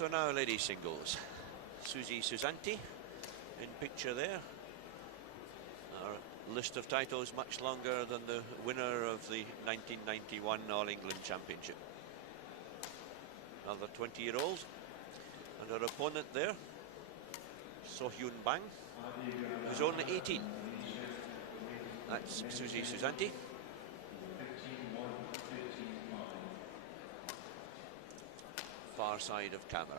So now ladies singles. Susi Susanti in picture there. Our list of titles much longer than the winner of the 1991 All England Championship. Another 20-year-old. And her opponent there, Soo Hyun Bang, who's only 18. That's Susi Susanti. Far side of camera.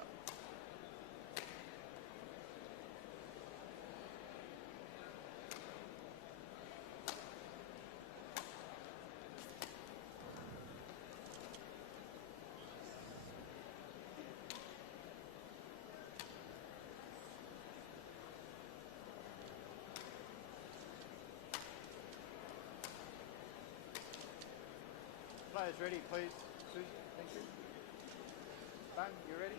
Players ready, please. Susie, thank you. Bang, you ready?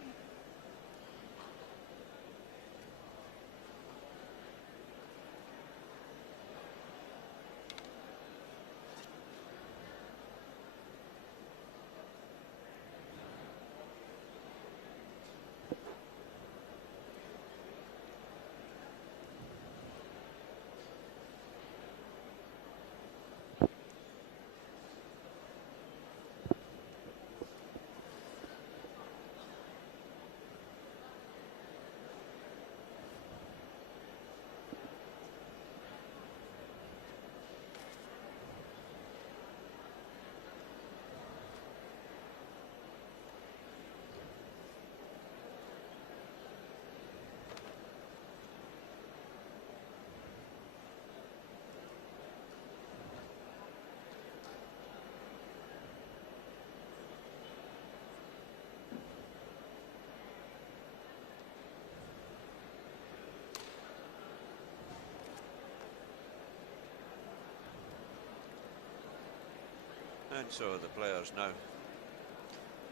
And so the players now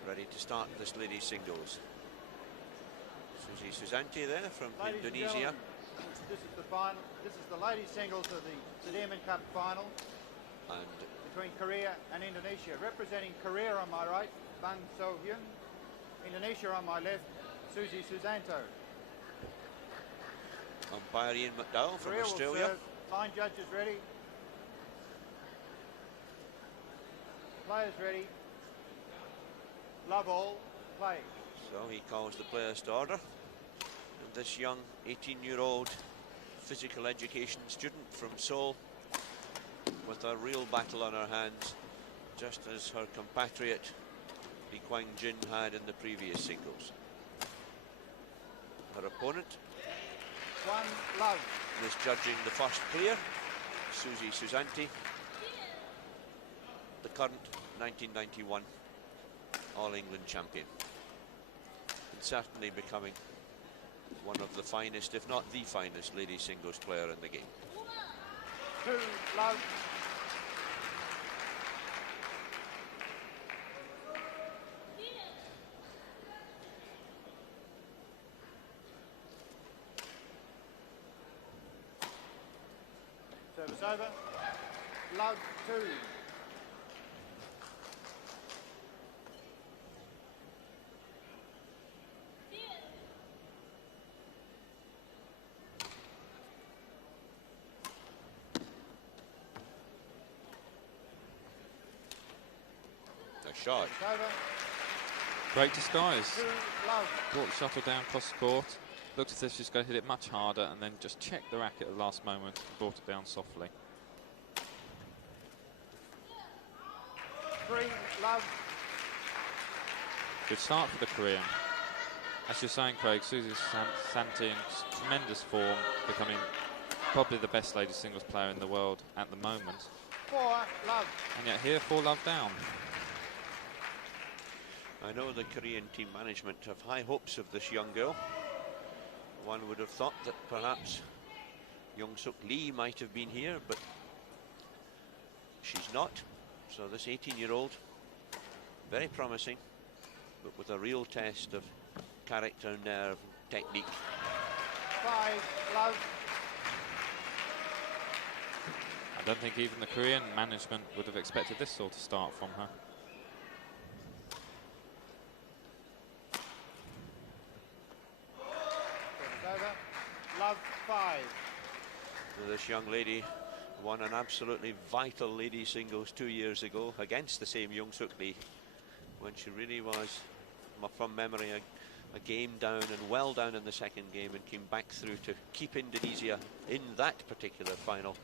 ready to start this ladies singles. Susi Susanti there from Ladies and Indonesia. gentlemen, this is the final. This is the ladies singles of the Sudirman Cup final And between Korea and Indonesia. Representing Korea on my right, Bang Soo Hyun. Indonesia on my left, Susi Susanti. umpire Ian McDowell from Korea will Australia. serve. Line judges ready. Players ready. Love all. Play. So he calls the players to order. And this young 18-year-old physical education student from Seoul with a real battle on her hands, just as her compatriot Lee Kwang Jin had in the previous singles. Her opponent One love. is judging the first player, Susi Susanti, the current 1991 All England champion, and certainly becoming one of the finest, if not the finest, ladies singles player in the game. 2 love. Service over. Love 2. A shot. Service over. Great disguise. 2 love. Brought the shuttle down cross court. Looked as if she's going to hit it much harder and then just checked the racket at the last moment and brought it down softly. 3 love. Good start for the Korean. As you're saying, Craig, Susi Susanti in tremendous form, becoming probably the best ladies singles player in the world at the moment. 4 love. And yet here, 4 love down. I know the Korean team management have high hopes of this young girl. One would have thought that perhaps Young Suk Lee might have been here, but she's not. So this 18-year-old, very promising, but with a real test of character, nerve, technique. 5 love. I don't think even the Korean management would have expected this sort of start from her. This young lady won an absolutely vital ladies singles 2 years ago against the same Young Suk Lee, when she really was, from memory, a game down and well down in the second game, and came back through to keep Indonesia in that particular final,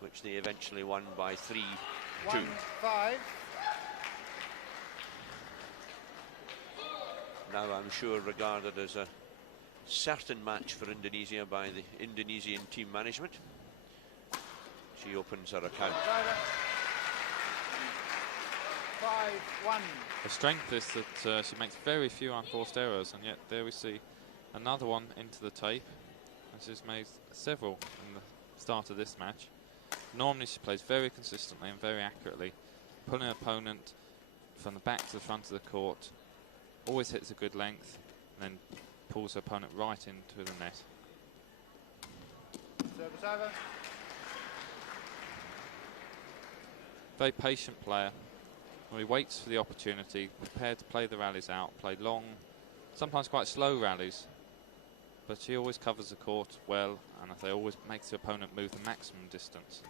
which they eventually won by 3-2. 1-5. Now I'm sure regarded as a certain match for Indonesia by the Indonesian team management. She opens her account. 5-1. The strength is that she makes very few unforced errors, and yet there we see another one into the tape. And she's made several in the start of this match. Normally she plays very consistently and very accurately, pulling her opponent from the back to the front of the court, always hits a good length, and then pulls her opponent right into the net. Service over. Very patient player. When he waits for the opportunity, prepared to play the rallies out, play long, sometimes quite slow rallies, but she always covers the court well, and they always makes the opponent move the maximum distance.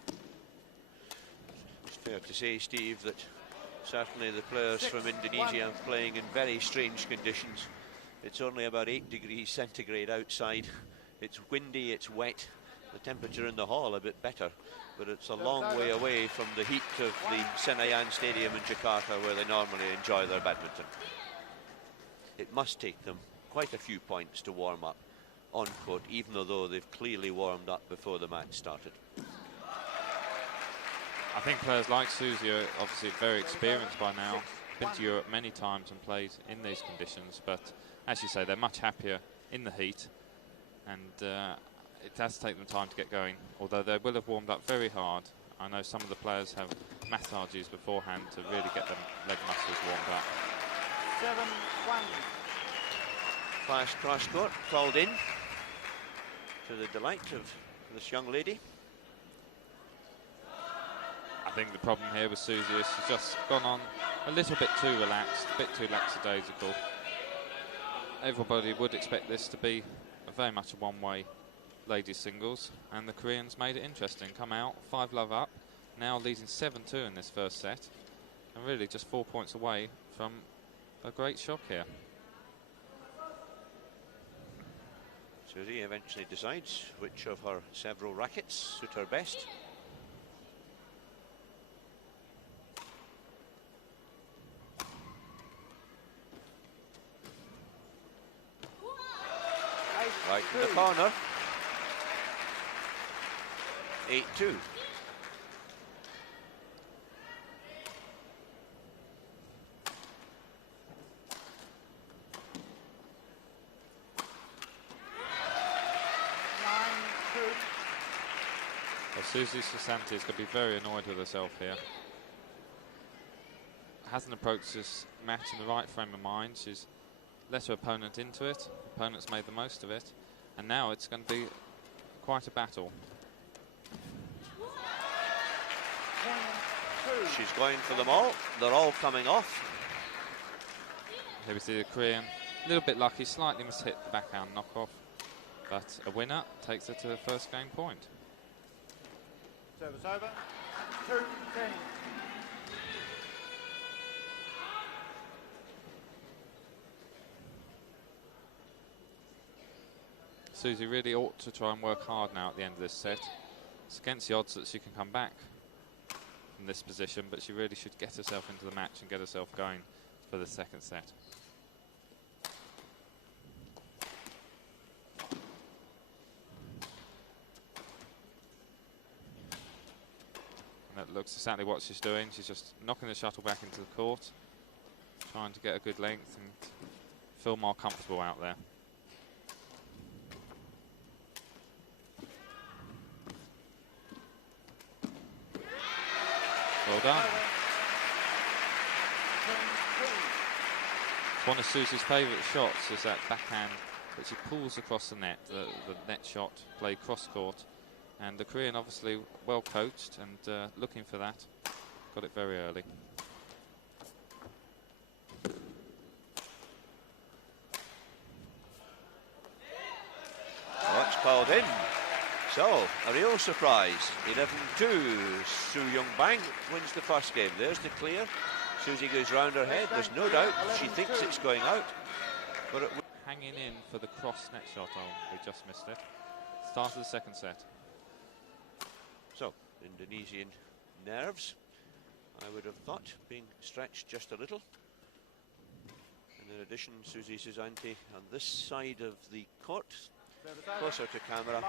It's fair to say, Steve, that certainly the players from Indonesia are playing in very strange conditions. It's only about 8 degrees centigrade outside. It's windy, it's wet. The temperature in the hall a bit better, but it's a long way away from the heat of the Senayan Stadium in Jakarta, where they normally enjoy their badminton. It must take them quite a few points to warm up on court, even though they've clearly warmed up before the match started. I think players like Susi are obviously very experienced by now, been to Europe many times and played in these conditions, but as you say, they're much happier in the heat, and it does take them time to get going, although they will have warmed up very hard. I know some of the players have massages beforehand to really get their leg muscles warmed up. 7-1. Fast cross court called in, to the delight of this young lady. I think the problem here with Susi is she's just gone on a little bit too relaxed, a bit too lackadaisical. Everybody would expect this to be very much a one-way ladies singles, and the Koreans made it interesting. Come out 5-love up, now leading 7-2 in this first set, and really just 4 points away from a great shock here. Susi eventually decides which of her several rackets suit her best. Right in the corner. 8-2. Well, Susi Susanti is going to be very annoyed with herself here. Hasn't approached this match in the right frame of mind. She's let her opponent into it. Opponent's made the most of it, and now it's going to be quite a battle. She's going for them all. They're all coming off. Here we see the Korean, a little bit lucky, slightly mishit the backhand knockoff, but a winner takes her to the first game point. Service over. 2-10. Susi really ought to try and work hard now at the end of this set. It's against the odds that she can come back from this position, but she really should get herself into the match and get herself going for the second set. And that looks exactly what she's doing. She's just knocking the shuttle back into the court, trying to get a good length and feel more comfortable out there. Well done. It's one of Susi's favourite shots, is that backhand that she pulls across the net, the net shot played cross court. And the Korean obviously well coached and looking for that. Got it very early. That's called in. So, a real surprise. 11-2. Soo Bang wins the first game. There's the clear. Susie goes round her head. There's no doubt she thinks it's going out. But it hanging in for the cross net shot. Oh, we just missed it. Start of the second set. So, Indonesian nerves, I would have thought, being stretched just a little. And in addition, Susi Susanti on this side of the court, closer to camera,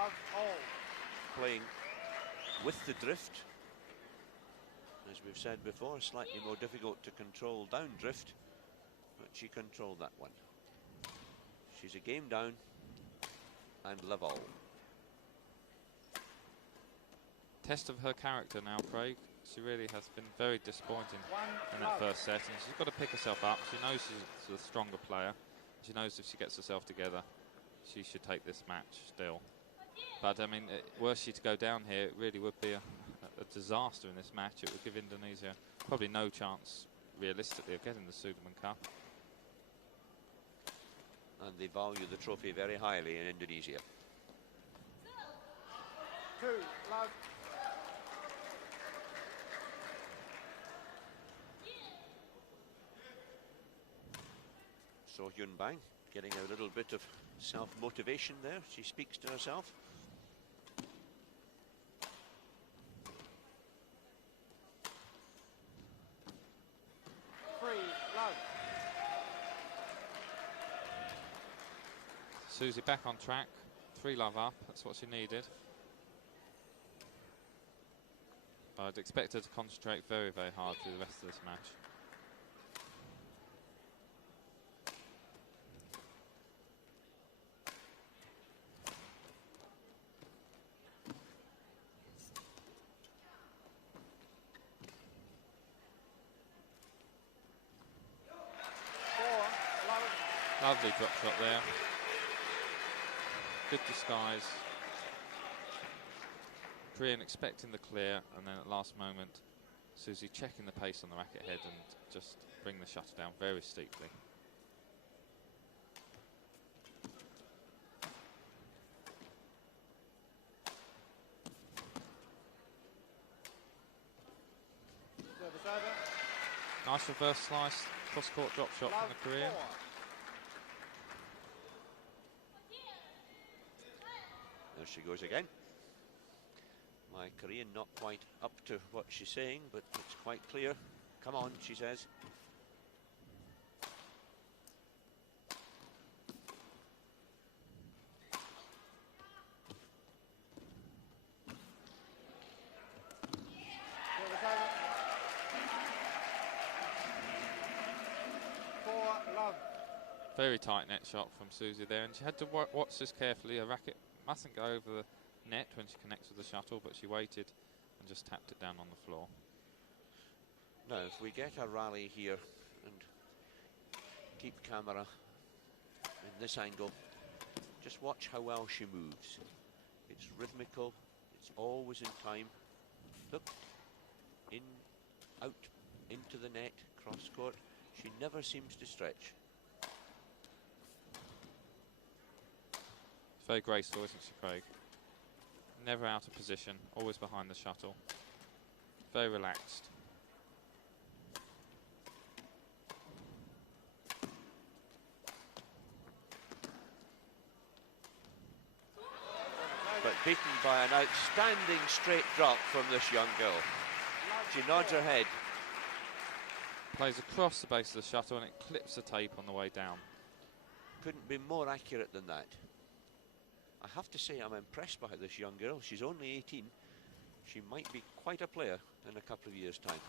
playing with the drift. As we've said before, slightly more difficult to control down drift, but she controlled that one. She's a game down and love all. Test of her character now, Craig. She really has been very disappointing in that first set, and she's got to pick herself up. She knows she's a stronger player. She knows if she gets herself together, she should take this match still. But I mean, were she to go down here, it really would be a disaster in this match. It would give Indonesia probably no chance, realistically, of getting the Sudirman Cup. And they value the trophy very highly in Indonesia. 2 love. So Hyun Bang getting a little bit of self-motivation there. She speaks to herself. Susie back on track, 3-love up, that's what she needed. I'd expect her to concentrate very, very hard through the rest of this match. Lovely drop shot there. Good disguise. Korean expecting the clear, and then at last moment, Susie checking the pace on the racket head and just bring the shutter down very steeply. Nice reverse slice, cross-court drop shot from the Korean. There she goes again. My Korean not quite up to what she's saying, but it's quite clear. Come on, she says. Very tight net shot from Susie there, and she had to watch this carefully. Her racket mustn't go over the net when she connects with the shuttle, but she waited and just tapped it down on the floor. Now, if we get a rally here and keep camera in this angle, just watch how well she moves. It's rhythmical, it's always in time. Look, in, out, into the net, cross court. She never seems to stretch. Very graceful, isn't she, Craig? Never out of position, always behind the shuttle. Very relaxed. But beaten by an outstanding straight drop from this young girl. She nods her head. Plays across the base of the shuttle and it clips the tape on the way down. Couldn't be more accurate than that. I have to say I'm impressed by this young girl. She's only 18. She might be quite a player in a couple of years' time.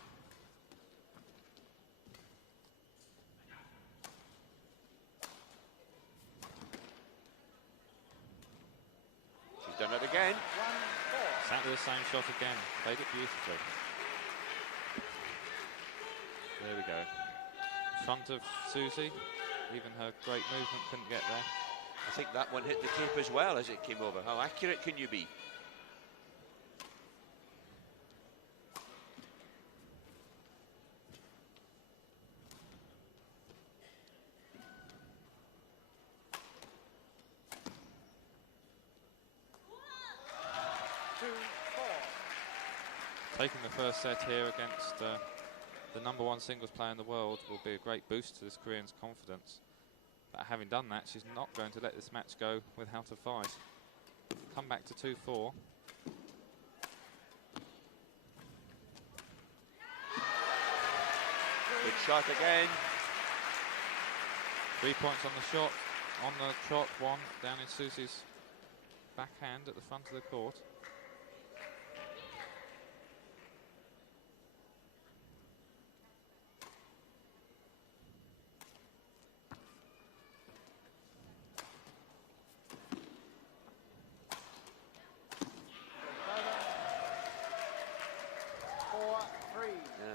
She's done it again. Exactly the same shot again. Played it beautifully. There we go. In front of Susie. Even her great movement couldn't get there. I think that one hit the tape as well as it came over. How accurate can you be? Taking the first set here against the #1 singles player in the world will be a great boost to this Korean's confidence. But having done that, she's not going to let this match go without a fight. Come back to 2-4. Good shot again. 3 points on the shot, on the trot, 1 down in Susi's backhand at the front of the court.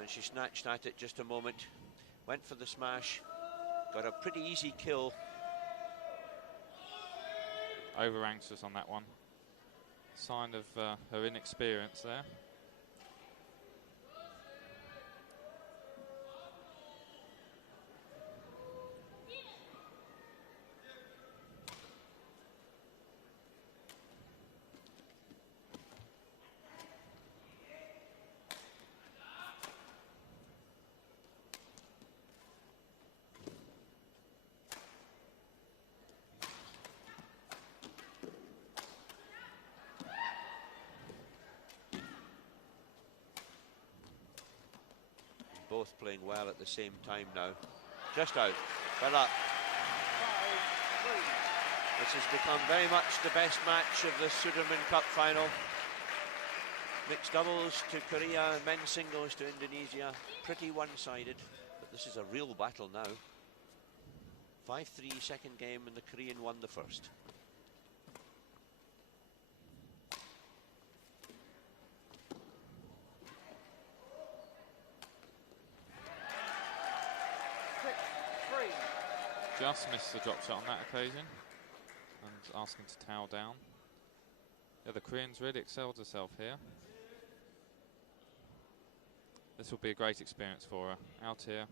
She snatched at it just a moment, went for the smash, got a pretty easy kill. Over anxious on that one. Sign of her inexperience there. Both playing well at the same time now. Just out. Well up. This has become very much the best match of the Sudirman Cup final. Mixed doubles to Korea, men's singles to Indonesia. Pretty one-sided, but this is a real battle now. 5-3 second game, and the Korean won the first. Just missed the drop shot on that occasion and asking to towel down. Yeah, the Koreans really excelled herself here. This will be a great experience for her out here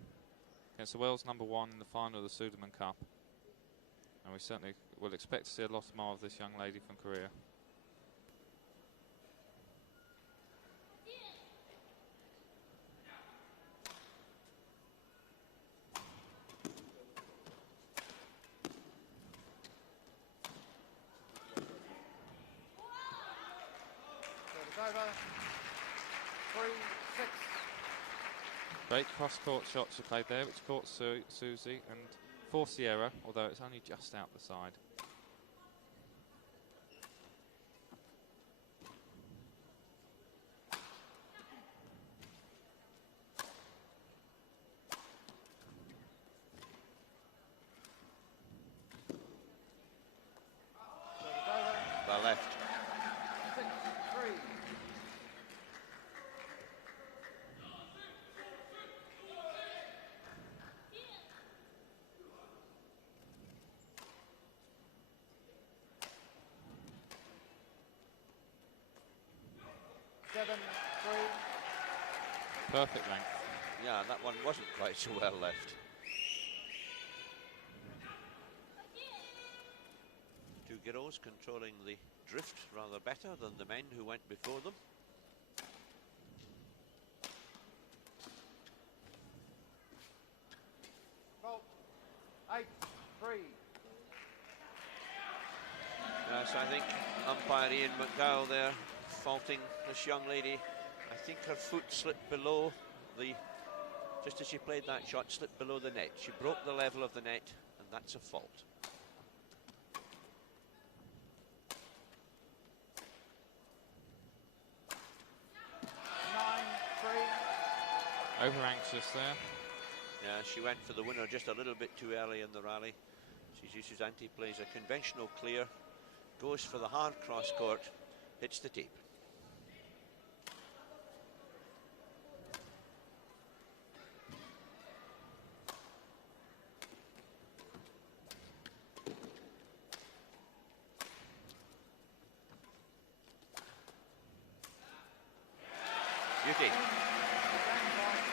against the world's #1 in the final of the Sudirman Cup. And we certainly will expect to see a lot more of this young lady from Korea. Great cross-court shots she played there, which caught Susie and forced the error, although it's only just out the side. The left. 6-3. Perfect length. Yeah, that one wasn't quite so well left. Two girls controlling the drift rather better than the men who went before them. Well, 8-3. Yes, I think umpire Ian McDowell there faulting this young lady. I think her foot slipped below the, just as she played that shot, slipped below the net. She broke the level of the net, and that's a fault. Over anxious there. Yeah, she went for the winner just a little bit too early in the rally. Susi Susanti plays a conventional clear, goes for the hard cross court, hits the tape. Beauty.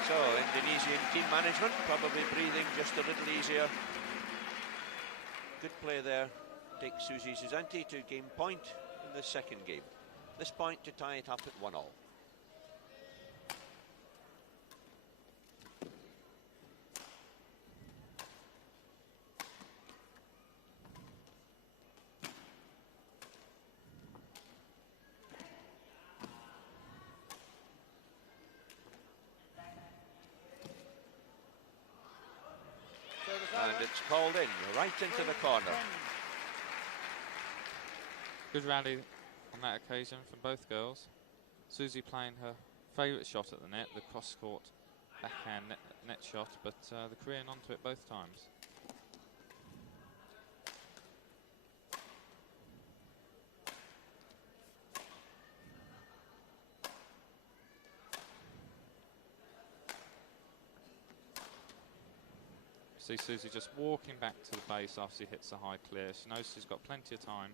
So, Indonesian team management probably breathing just a little easier. Good play there. Takes Susi Susanti to game point in the second game. This point to tie it up at 1-all. it's called in, right into the corner. Good rally on that occasion from both girls. Susie playing her favourite shot at the net, the cross-court backhand net shot, but the Korean onto it both times. See Susie just walking back to the base after she hits a high clear. She knows she's got plenty of time.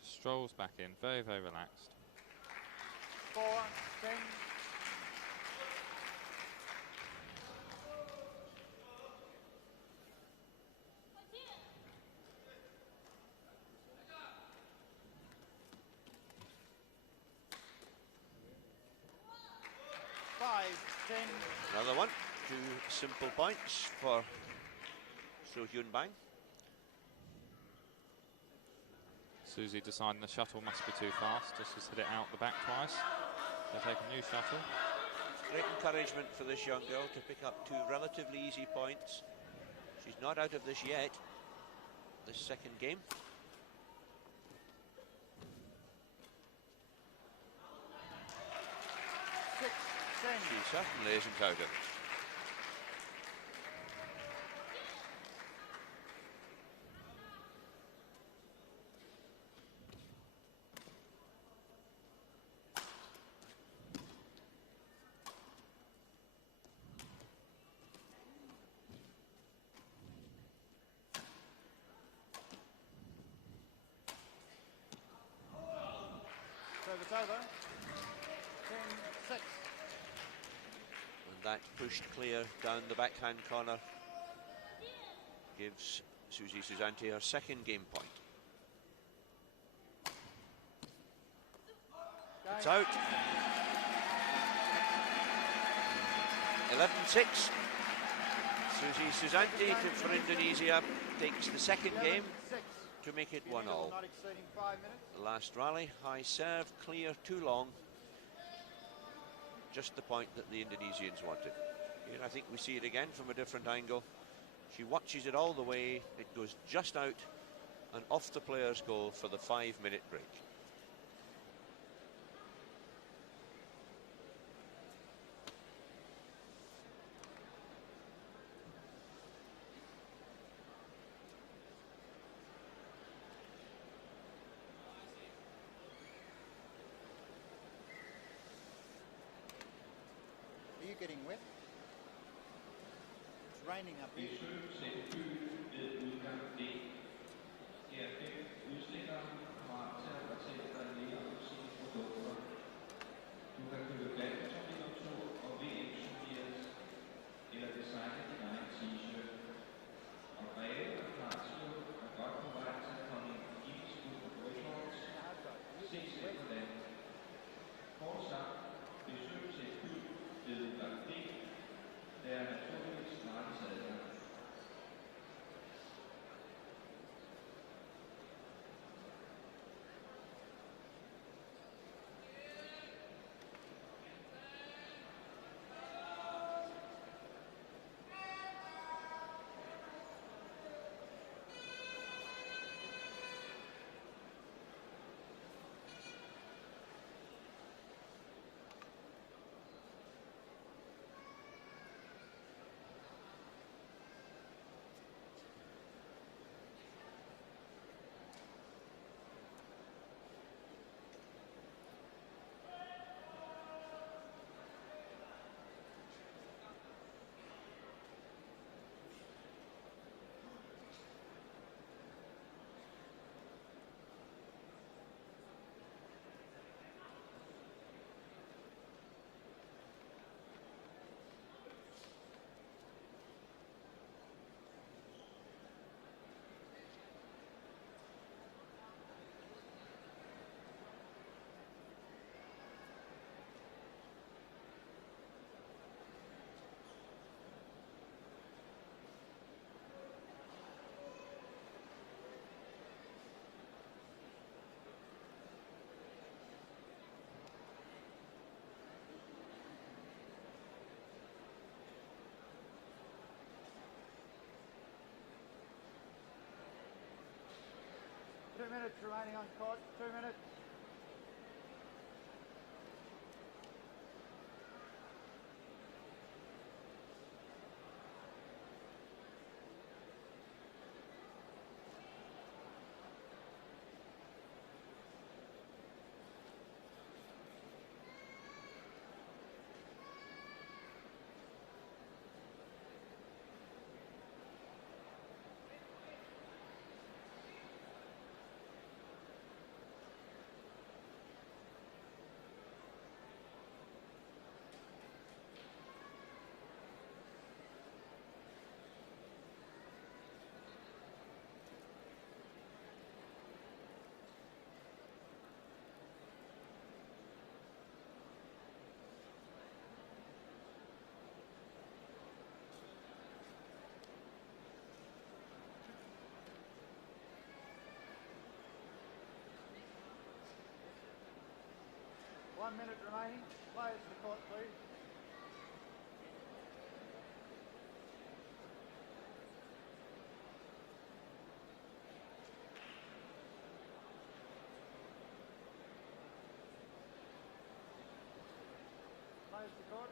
Just strolls back in, very, very relaxed. 4-10. Another one. 2 simple points for Soo Hyun Bang. Susie deciding the shuttle must be too fast, just to hit it out the back twice. They'll take a new shuttle. Great encouragement for this young girl to pick up 2 relatively easy points. She's not out of this yet, this second game. She certainly isn't out of it. It's over. 10-6. And that pushed clear down the backhand corner gives Susi Susanti her second game point. It's out. 11-6. Susi Susanti for Indonesia takes the second game to make it 1-all. Not exceeding 5 minutes. The last rally, high serve, clear, too long. Just the point that the Indonesians wanted. Here I think we see it again from a different angle. She watches it all the way, it goes just out and off the player's goal for the 5-minute break. Are you getting wet? It's raining up here. remaining on court. 2 minutes. One minute remaining. Players to the court, please. Players to court.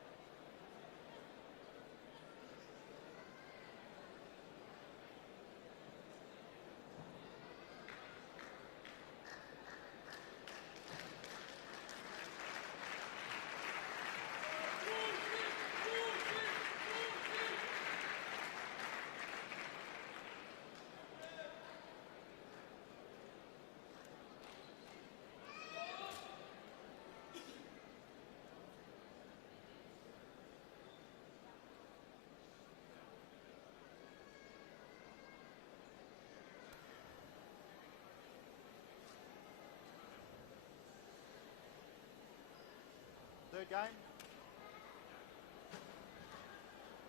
Third game.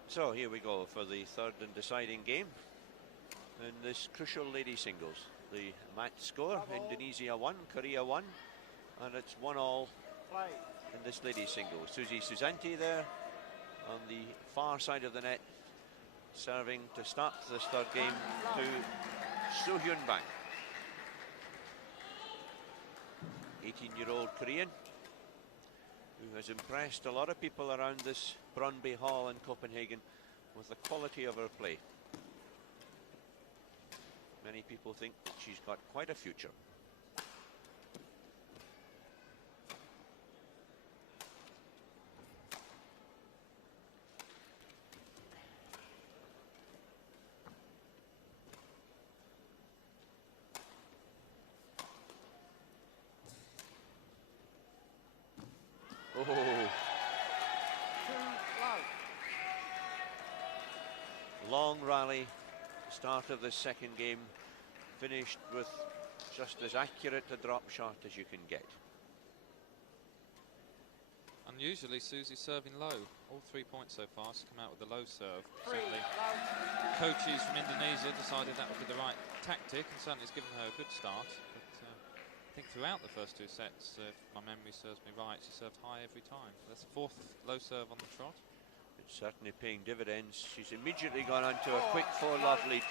So here we go for the third and deciding game in this crucial lady singles. The match score: Indonesia 1, Korea 1, and it's 1-all Play. in this lady singles. Susi Susanti there on the far side of the net, serving to start this third game to Soo Hyun Bang, 18-year-old Korean, who has impressed a lot of people around this Brøndby Hall in Copenhagen with the quality of her play. Many people think that she's got quite a future. Oh, long rally, start of the second game, finished with just as accurate a drop shot as you can get. Unusually, Susi's serving low. All 3 points so far. She's come out with a low serve. Certainly, coaches from Indonesia decided that would be the right tactic, and certainly it's given her a good start. But I think throughout the first 2 sets, if my memory serves me right, she served high every time. That's the 4th low serve on the trot. It's certainly paying dividends. She's immediately gone on to a quick 4-love lead.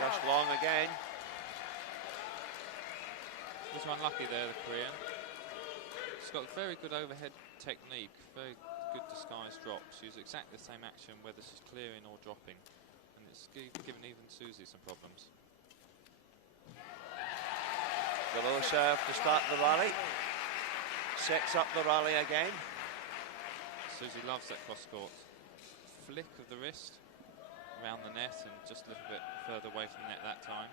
Just long again. Was unlucky there, the Korean. She's got very good overhead technique, very good disguised drops. She uses exactly the same action whether she's clearing or dropping, and it's given even Susi some problems. The low serve to start the rally. Sets up the rally again. Susi loves that cross-court flick of the wrist around the net and just a little bit further away from the net that time.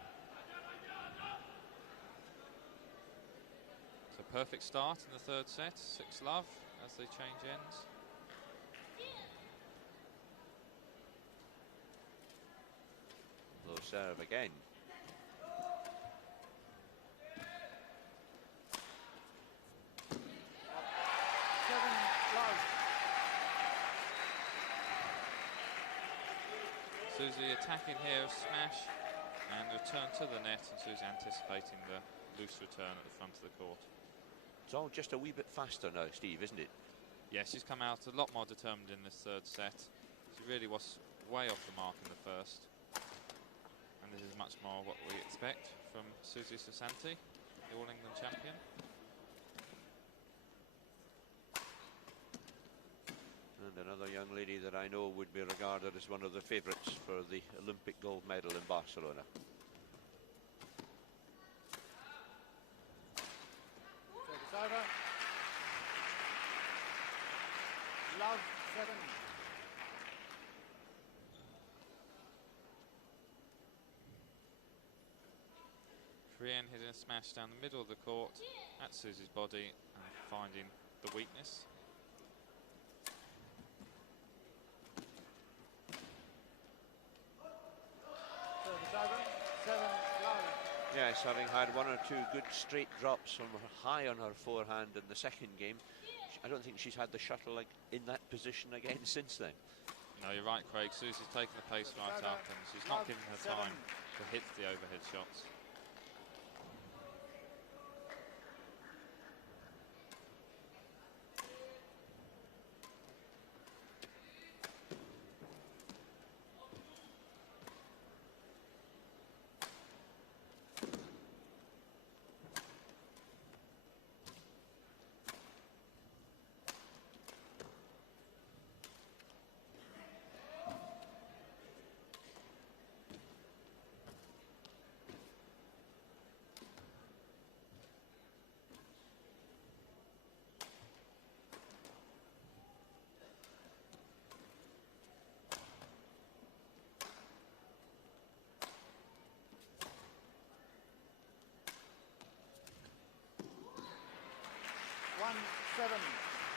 So perfect start in the third set, 6-love as they change ends. Low serve again. Susi attacking here, smash and return to the net, and Susi anticipating the loose return at the front of the court. It's all just a wee bit faster now, Steve, isn't it? Yes, she's come out a lot more determined in this third set. She really was way off the mark in the first. And this is much more what we expect from Susi Susanti, the All England champion. And another young lady that I know would be regarded as one of the favourites for the Olympic gold medal in Barcelona. Service over. Love 7. Korean hitting a smash down the middle of the court at Susi's body and finding the weakness. Service over. 7 love. Yes, having had one or two good straight drops from her high on her forehand in the second game, I don't think she's had the shuttle like in that position again since then. No, you're right, Craig. Susi's taken the pace right up and she's not given her time to hit the overhead shots.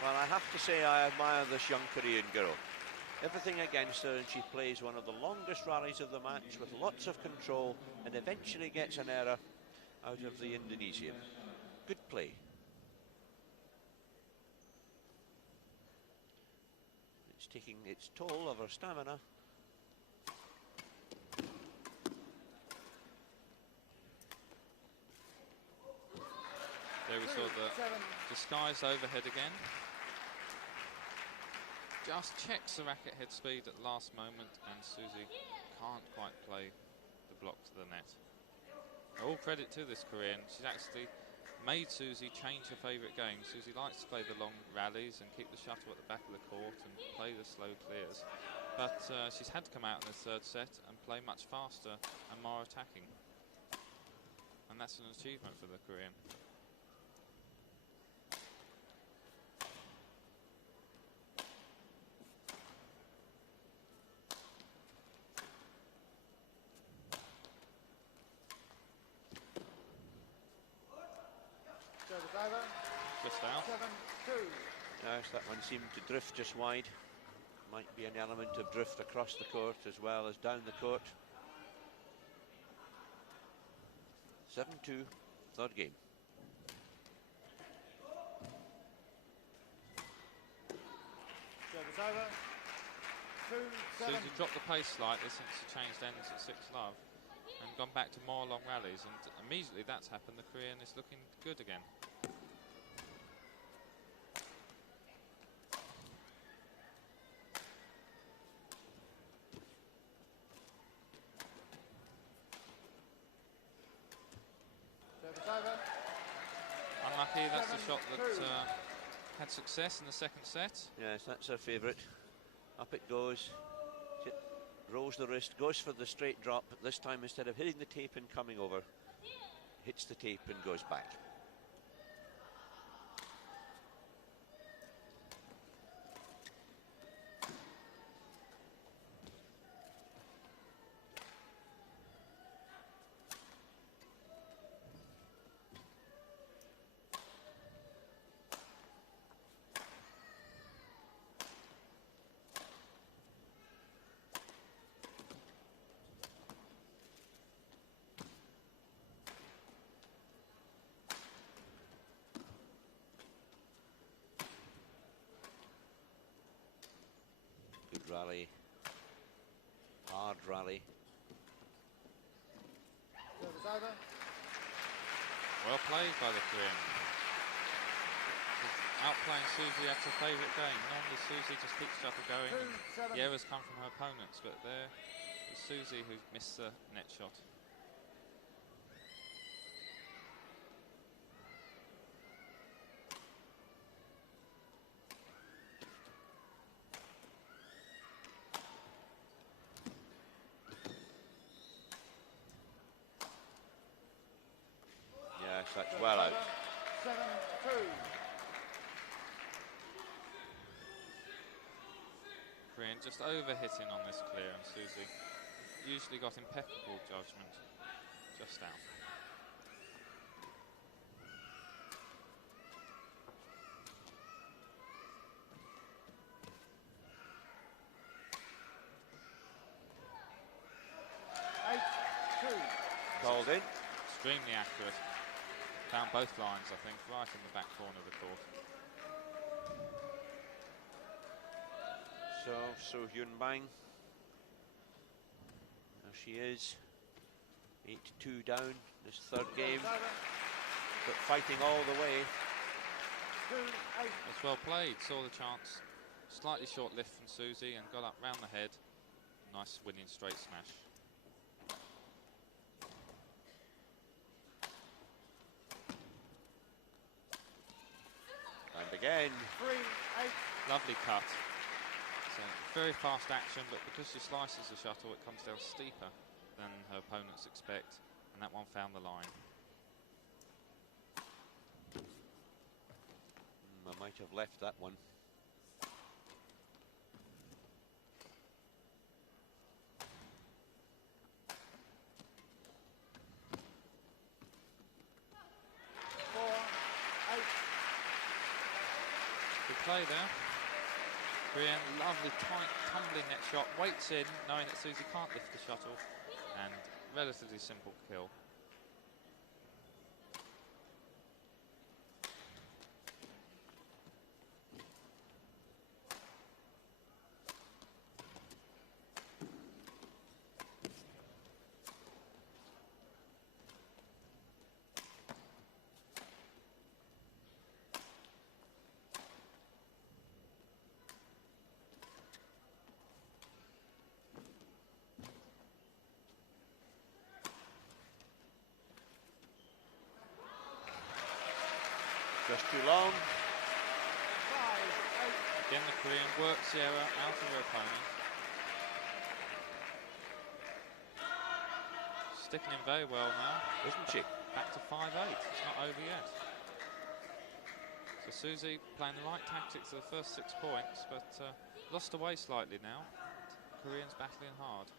Well, I have to say I admire this young Korean girl. Everything against her, and she plays one of the longest rallies of the match with lots of control and eventually gets an error out of the Indonesian. Good play. It's taking its toll of her stamina. There we saw the disguised overhead again. Just checks the racket head speed at the last moment, and Susi can't quite play the block to the net. All credit to this Korean. She's actually made Susi change her favourite game. Susi likes to play the long rallies and keep the shuttle at the back of the court and play the slow clears. But she's had to come out in the third set and play much faster and more attacking. And that's an achievement for the Korean. Service over. Just out. 7-2. Yes, that one seemed to drift just wide. Might be an element of drift across the court as well as down the court. 7-2, third game. Service over. 2-7. Susi dropped the pace slightly since she changed ends at 6-love and gone back to more long rallies, and immediately that's happened, the Korean is looking good again. Service over. Unlucky, that's the shot that had success in the second set. Yes, that's her favourite. Up it goes. She rolls the wrist, goes for the straight drop. This time, instead of hitting the tape and coming over, hits the tape and goes back. Rally, hard hard rally. Service over. Well played by the Korean. Outplaying Susie at her favourite game. Normally Susie just keeps shuttle going. The errors come from her opponents, but there was Susie who missed the net shot. Yes, that's well out. 7-2. Korean just over-hitting on this clear, and Susie usually got impeccable judgment, just out. Called in. Extremely accurate. Found both lines, I think, right in the back corner of the court. So, Soo Hyun Bang. There she is. 8-2 down this third game. But fighting all the way. It's well played. Saw the chance. Slightly short lift from Susie and got up round the head. Nice winning straight smash. And again. 3-8. Lovely cut. So very fast action, but because she slices the shuttle, it comes down steeper than her opponents expect, and that one found the line. I might have left that one. Good play there. Korean, lovely tight tumbling net shot, waits in, knowing that Susie can't lift the shuttle, and relatively simple kill. Just too long. Again, the Korean works the error out of her opponent. Sticking in very well now. Isn't she? Back to 5-8. It's not over yet. So Susie playing the right tactics for the first 6 points, but lost away slightly now. Koreans battling hard.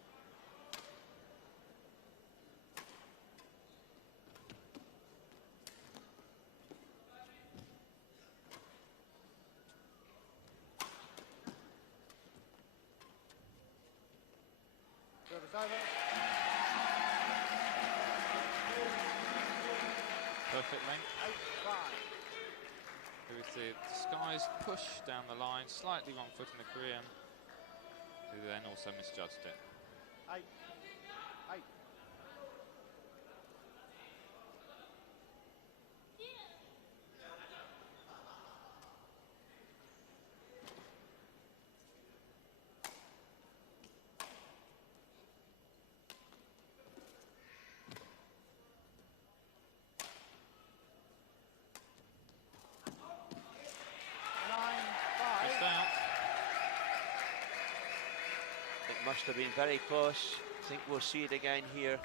Perfect length. Here we see disguised push down the line, slightly wrong foot in the Korean, who then also misjudged it. 8-8. Just out. It must have been very close. I think we'll see it again here.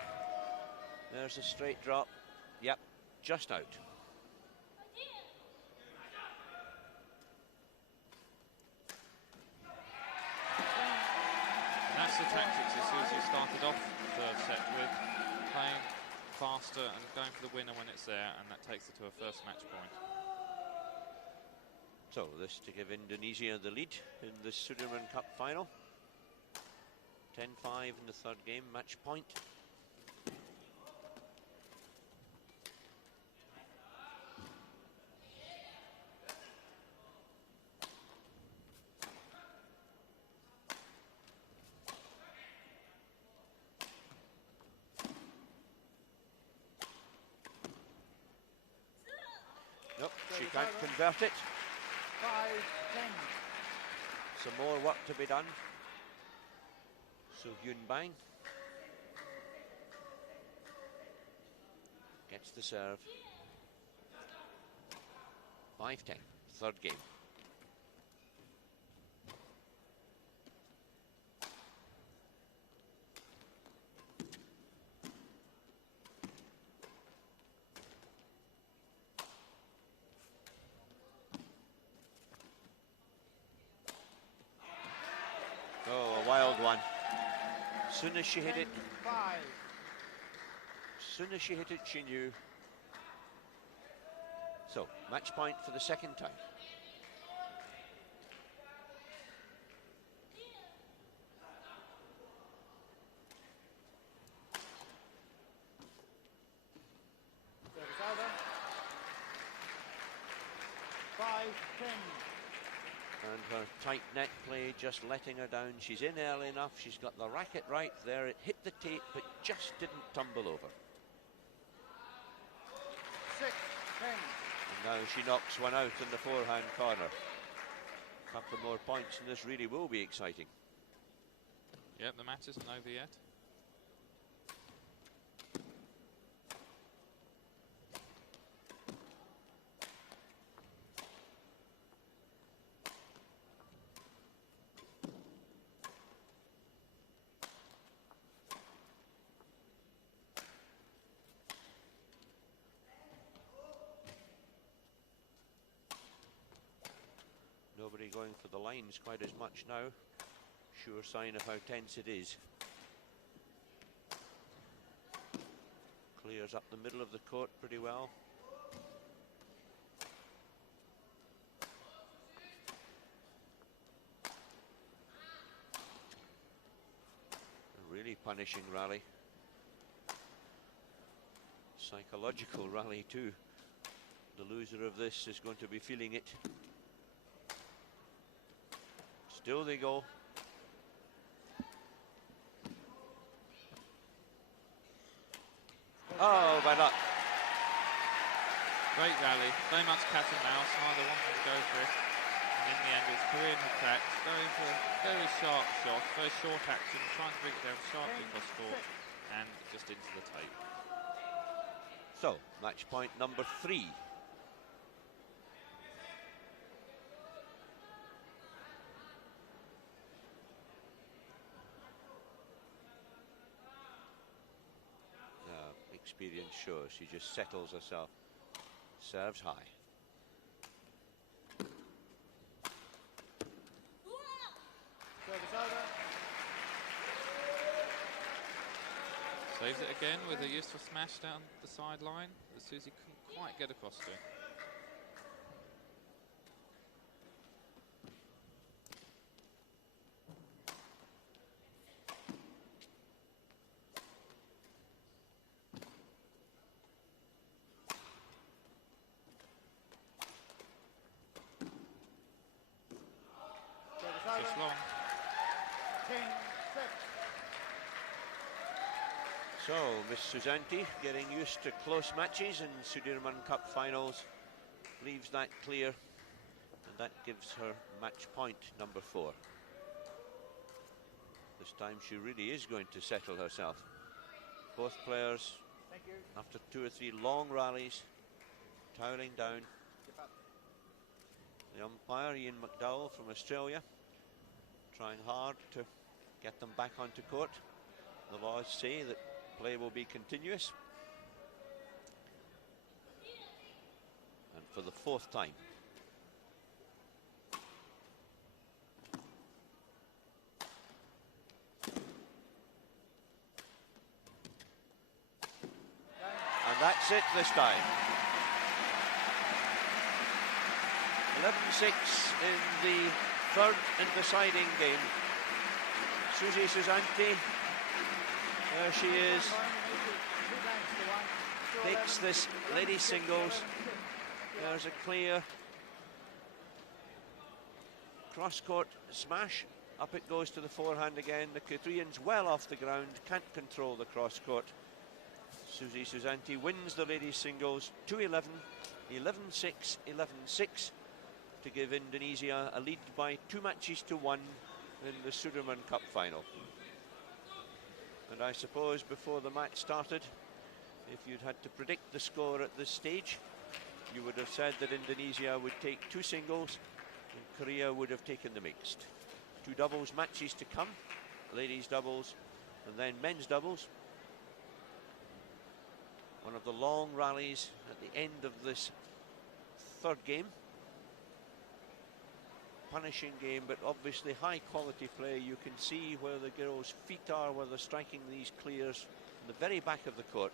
There's a straight drop. Yep, just out. And that's the tactics that Susie started off the third set with, playing faster and going for the winner when it's there, and that takes her to her first match point. So this to give Indonesia the lead in the Sudirman Cup final. 10-5 in the third game, match point. Can't convert it. 5-10. Some more work to be done. So Hyun Bang gets the serve. 5-10, third game. Oh, a wild one. Soon as she hit it, 5. soon as she hit it, she knew. So, match point for the second time. Service over. 5-10. And her tight net play just letting her down. She's in early enough. She's got the racket right there. It hit the tape, but just didn't tumble over. 6-10. And now she knocks one out in the forehand corner. Couple more points, and this really will be exciting. Yep, the match isn't over yet. Nobody going for the lines quite as much now. Sure sign of how tense it is. Clears up the middle of the court pretty well. A really punishing rally. Psychological rally too. The loser of this is going to be feeling it. Still they go. Oh, bad luck. Great rally, very much cat and mouse, neither wanted to go for it. And in the end it's Korean who cracked, going for a very sharp shot, very short action, trying to bring it down sharply across court and just into the tape. So, match point number 3. Experience shows she just settles herself, serves high. Service over. Saves it again with a useful smash down the sideline that Susie couldn't quite get across to. Just long. 10-6. So, Miss Susanti getting used to close matches in Sudirman Cup finals, leaves that clear, and that gives her match point number 4. This time she really is going to settle herself. Both players, Thank you. after 2 or 3 long rallies, toweling down. Skip up. The umpire, Ian McDowell from Australia, trying hard to get them back onto court. The laws say that play will be continuous. And for the 4th time. And that's it this time. 11-6 in the 3rd and deciding game. Susi Susanti, there she is, takes this ladies singles. There's a clear cross-court smash. Up it goes to the forehand again. The Koreans well off the ground, can't control the cross-court. Susi Susanti wins the ladies singles 2-11, 11-6, 11-6 to give Indonesia a lead by 2 matches to 1 in the Sudirman Cup final. And I suppose before the match started, if you'd had to predict the score at this stage, you would have said that Indonesia would take 2 singles and Korea would have taken the mixed. 2 doubles matches to come, ladies doubles and then men's doubles. One of the long rallies at the end of this 3rd game. Punishing game, but obviously high quality play. You can see where the girls' feet are, where they're striking these clears in the very back of the court.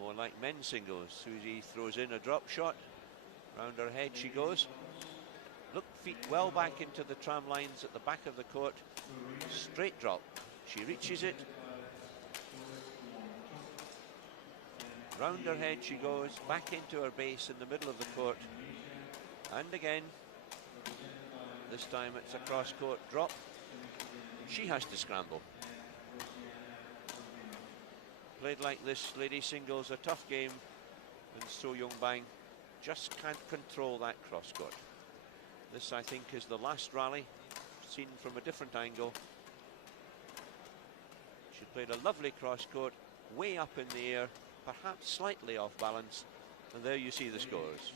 More like men's singles. Susie throws in a drop shot. Round her head she goes. Look, feet well back into the tram lines at the back of the court. Straight drop. She reaches it. Round her head she goes, back into her base in the middle of the court. And again. This time it's a cross-court drop. She has to scramble. Played like this, ladies singles, a tough game. And So Young Bang just can't control that cross-court. This, I think, is the last rally, seen from a different angle. She played a lovely cross-court, way up in the air, perhaps slightly off balance, and there you see the scores.